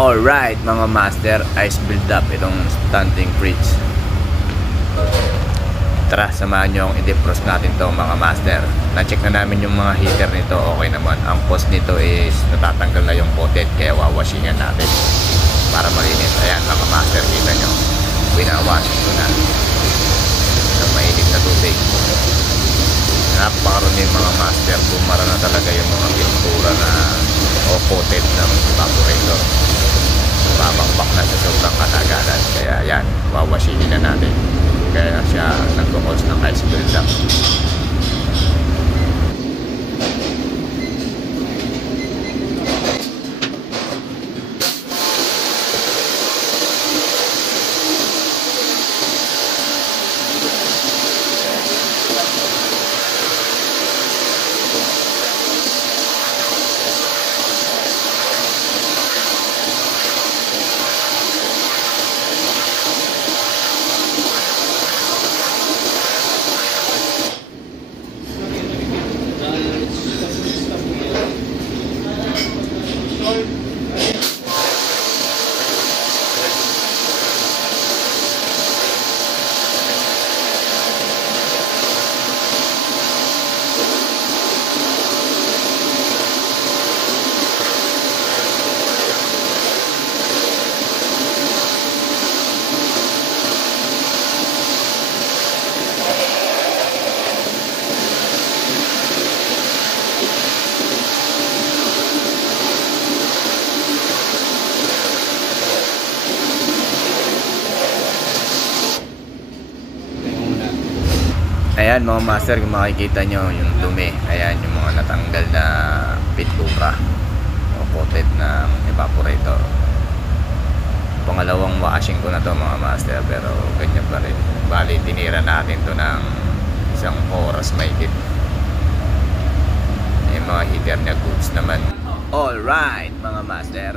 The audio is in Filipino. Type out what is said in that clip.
Alright mga master, ice build up itong standing bridge. Tara, samahan nyo ang i-defrost natin to mga master. Na-check na namin yung mga heater nito, okay naman. Ang cause nito is natatanggal na yung coated, kaya wawashingan natin para malinis. Ayan mga master, kita nyo, winawash ko na ng mainit na tubig. Napakaroon yung mga master, bumara na talaga yung mga pintura na coated ng evaporator. Babakbak na sa sobrang katagalan, kaya yan, wawashinin na natin, kaya siya nagkakos ng ice build up. Ayan mga master, kung makikita nyo yung dumi, ayan yung mga natanggal na pintura o coated ng evaporator. Pangalawang washing ko na to mga master, pero ganyan pa rin. Bali, tinira natin to ng 1 oras mahigit. Yung mga heater na goods naman. Alright mga master,